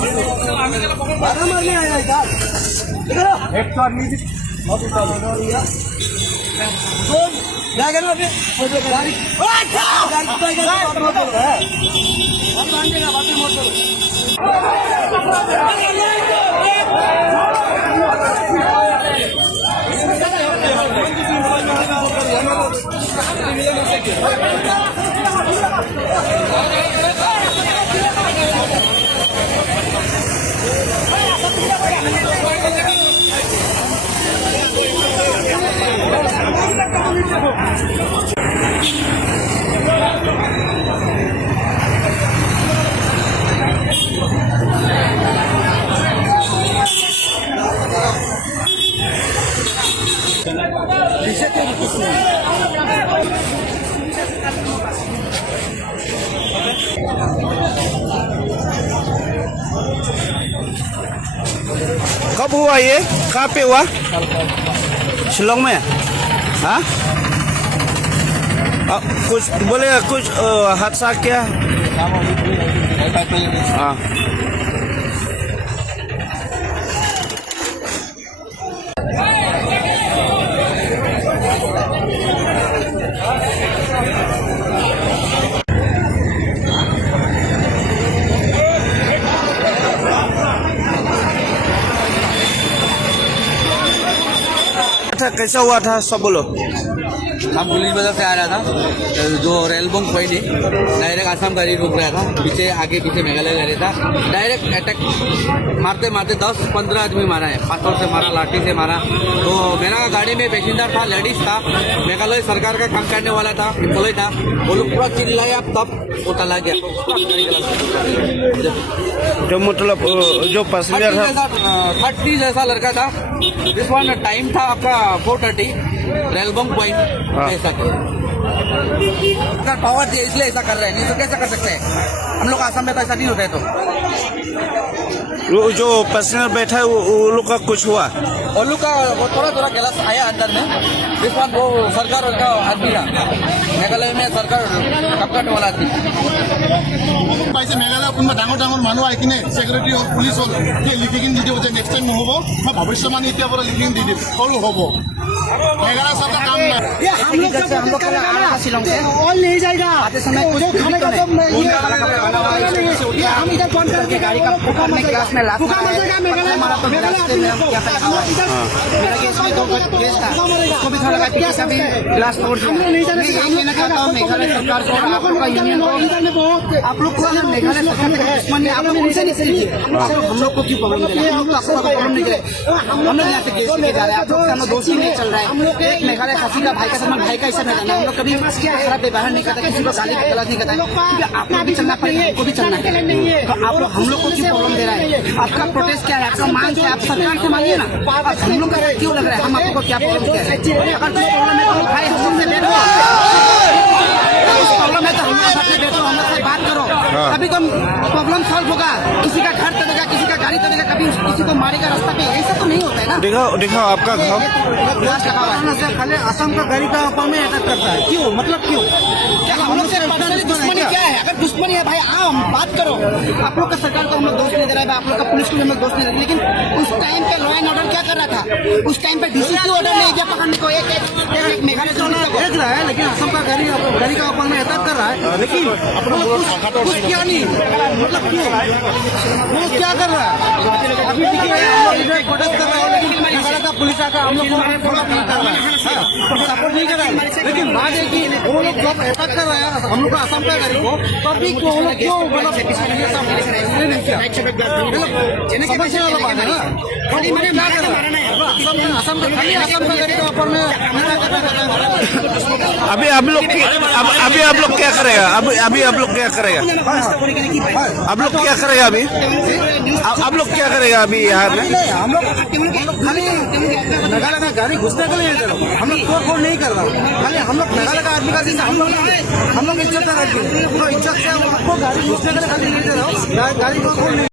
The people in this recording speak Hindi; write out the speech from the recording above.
मारने आया है यार, एक तो आदमी बहुत जाएगा ना गाड़ी कब हुआ ये? कहाँ पे हुआ? शिलोंग में? हाँ? कुछ बोलेगा कुछ हादसा क्या? हाँ कैसा हुआ था सब बोलो। हम पुलिस बाजार से आ रहा था, जो रेलबोंग पॉइंट है डायरेक्ट आसाम गाड़ी रुक रहा था, पीछे आगे पीछे मेघालय गाड़ी था, डायरेक्ट अटैक मारते मारते 10-15 आदमी मारा है, पत्थर से मारा, लाठी से मारा। तो मेरा गाड़ी में पैसेंजर था, लेडीज था, मेघालय सरकार का काम करने वाला था, एम्प्लॉय था, वो लोग पूरा चिल्लाया, तब वो चला गया। जो मतलब जो पैसेंजर था 30 जैसा लड़का था, जिस वन टाइम था आपका 4:30 रेलबोंग पॉइंट ऐसा पावर दिया इसलिए ऐसा कर रहे हैं, नहीं तो कैसा कर सकते हैं हम लोग आसाम में, तो ऐसा नहीं होता है। तो जो पैसेंजर बैठा है वो लोग का कुछ हुआ? वो लोग का थोड़ा गिलास आया अंदर में, जिस बार वो सरकार का आदमी था, मेघालय में सरकार कपकट वाला आदमी। मेघालय कोনোবা ডাঙৰ ডাঙৰ মানুহ আহি কিনে সেক্ৰেটাৰী হল পুলিচ হল লিখিকিন দি দিব যে নেক্সট টাইম নহ'ব, মই ভৱিষ্যতবাণী এতিয়াৰ পৰা লিখিকিন দি দিম, সৰু হ'ব। मेघालय सरकार काम ये हम लोग शिलोंग से और नहीं जाएगा आते समय कुछ खाने का तो ये हम इधर बंद करके गाड़ी का में क्लास में लात मेघालय मारा, तो रास्ते में क्या मेरा केस में 2 केस था, उसको भी थोड़ा लगा पीछे भी ग्लास तोड़ दिया। नहीं जाने मेघालय सरकार को, आप लोग का यूनियन को, आप लोग को मेघालय सरकार का दुश्मन है, आप लोग उनसे नहीं सीखिए। हम लोग को क्यों प्रॉब्लम दे रहे हैं? हम लोग आपको प्रॉब्लम नहीं दे रहे, हम लोग यहाँ से केस लेके जा रहे हैं, आप लोग हम दोस्ती नहीं चल रहा है। एक मेघालय खसी का भाई का समान भाई का ऐसा नहीं करना, हम लोग कभी खराब व्यवहार नहीं करता, किसी को गाली गलत नहीं करता, क्योंकि आप लोग भी चलना पड़ेगा, हमको भी चलना है। तो आप लोग हम लोग को क्यों प्रॉब्लम दे रहा है? आपका प्रोटेस्ट क्या है? आपका मांग क्या है? आप सरकार से मांगिए ना। हम लोग का क्यों लग रहा है? हम आपको क्या प्रॉब्लम क्या है? अगर कुछ प्रॉब्लम है तो भाई हमसे बैठो, प्रॉब्लम है तो हम लोग साथ में बैठो, हम लोग से बात करो, तभी तो प्रॉब्लम सॉल्व होगा। किसी का घर तोड़ेगा, किसी का गाड़ी तोड़ेगा, कभी किसी को मारेगा रास्ता पे, ऐसा तो नहीं होता है ना। दिखाओ आपका घर खाली असम का गाड़ी का ऊपर में अटैक करता है, क्यों? मतलब क्यों? क्या हम लोग से दुश्मनी क्या है? अगर दुश्मनी है भाई आओ हम बात करो। आप लोग का सरकार को हम लोग दोष नहीं दे रहे हैं, आप लोग का पुलिस को हम लोग दोष नहीं दे रहे, लेकिन उस टाइम पे लॉ एंड ऑर्डर क्या कर रहा था? उस टाइम पे डीसी क्यों ऑर्डर नहीं दिया पकड़ने को? एक मेघालय देख रहा है, लेकिन असम का गाड़ी का ऊपर में अटैक कर रहा है, लेकिन कुछ क्या नहीं, मतलब क्यों वो क्या कर रहा है? अभी प्रोटेस्ट कर रहा है, लेकिन मेघालय का पुलिस आकर हम लोग को सपोर्ट नहीं कर रहा है। लेकिन बात है कि वो लोग जब अटैक कर रहा है हम लोग का असम का गाड़ी को, तभी वो लोग क्यों मतलब समस्या वाला बात है ना। क्या कर रहा है असम का गाड़ी के ऊपर में? अभी आप लोग क्या करेगा? अभी आप लोग क्या करेगा? आप लोग क्या करेगा अभी? आप लोग क्या करेगा अभी यहाँ में? हम लोग खाली मेघालय में गाड़ी घुसने के लिए हम लोग तोड़ फोड़ नहीं कर रहा, खाली हम लोग मेघालय का आदमी का जैसे हम लोग इज्जत से इज्जत से आपको गाड़ी घुसने के लिए खाली नहीं दे रहा हूँ, गाड़ी तोड़ फोड़ नहीं।